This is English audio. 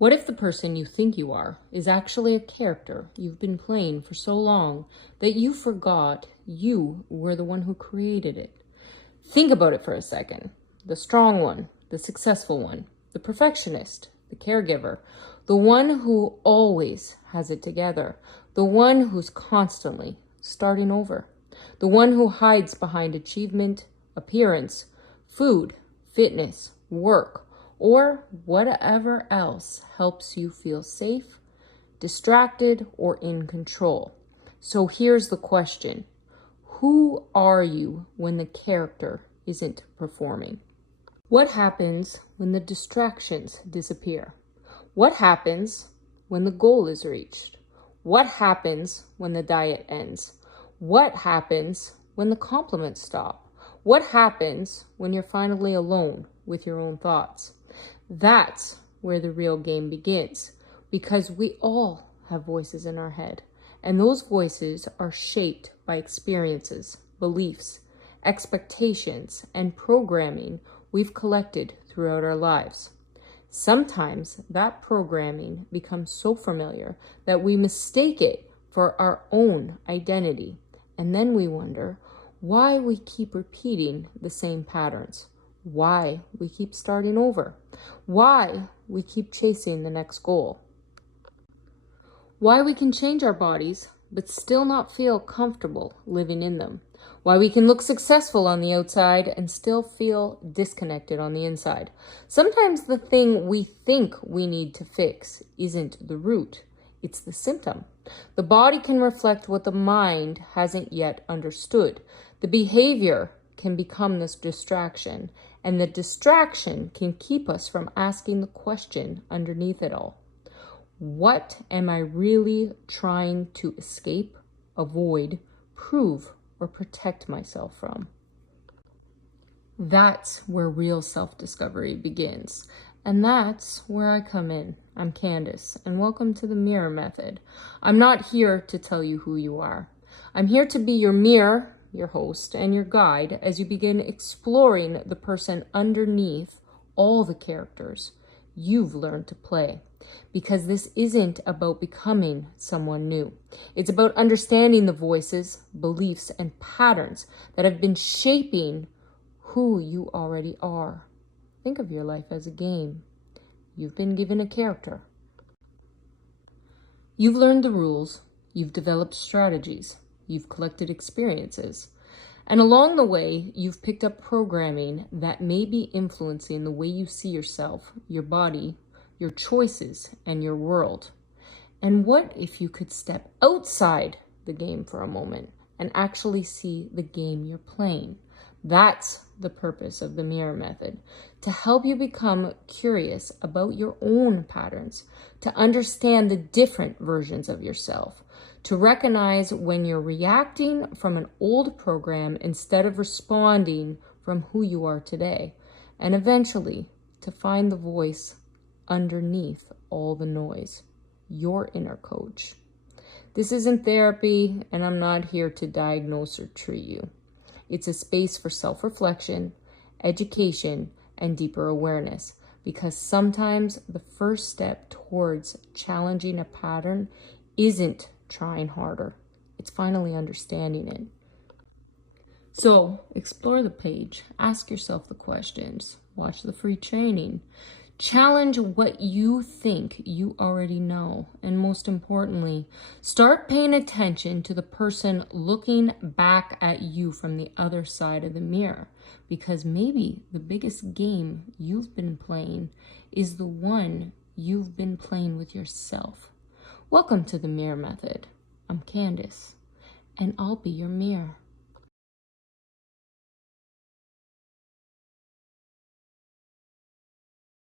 What if the person you think you are is actually a character you've been playing for so long that you forgot you were the one who created it? Think about it for a second. The strong one, the successful one, the perfectionist, the caregiver, the one who always has it together, the one who's constantly starting over, the one who hides behind achievement, appearance, food, fitness, work, or whatever else helps you feel safe, distracted, or in control. So here's the question. Who are you when the character isn't performing? What happens when the distractions disappear? What happens when the goal is reached? What happens when the diet ends? What happens when the compliments stop? What happens when you're finally alone with your own thoughts? That's where the real game begins, because we all have voices in our head, and those voices are shaped by experiences, beliefs, expectations, and programming we've collected throughout our lives. Sometimes that programming becomes so familiar that we mistake it for our own identity, and then we wonder why we keep repeating the same patterns, why we keep starting over, why we keep chasing the next goal, why we can change our bodies but still not feel comfortable living in them, why we can look successful on the outside and still feel disconnected on the inside. Sometimes the thing we think we need to fix isn't the root, it's the symptom. The body can reflect what the mind hasn't yet understood. The behavior can become this distraction, and the distraction can keep us from asking the question underneath it all. What am I really trying to escape, avoid, prove, or protect myself from? That's where real self-discovery begins. And that's where I come in. I'm Candace, and welcome to the Mirror Method. I'm not here to tell you who you are. I'm here to be your mirror, your host, and your guide as you begin exploring the person underneath all the characters you've learned to play. Because this isn't about becoming someone new. It's about understanding the voices, beliefs, and patterns that have been shaping who you already are. Think of your life as a game. You've been given a character. You've learned the rules, you've developed strategies, you've collected experiences, and along the way, you've picked up programming that may be influencing the way you see yourself, your body, your choices, and your world. And what if you could step outside the game for a moment and actually see the game you're playing? That's the purpose of the Mirror Method, to help you become curious about your own patterns, to understand the different versions of yourself, to recognize when you're reacting from an old program instead of responding from who you are today, and eventually to find the voice underneath all the noise, your inner coach. This isn't therapy, and I'm not here to diagnose or treat you. It's a space for self-reflection, education, and deeper awareness, because sometimes the first step towards challenging a pattern isn't trying harder. It's finally understanding it. So explore the page, ask yourself the questions, watch the free training, challenge what you think you already know, and most importantly, start paying attention to the person looking back at you from the other side of the mirror, because maybe the biggest game you've been playing is the one you've been playing with yourself. Welcome to the Mirror Method. I'm Candace, and I'll be your mirror.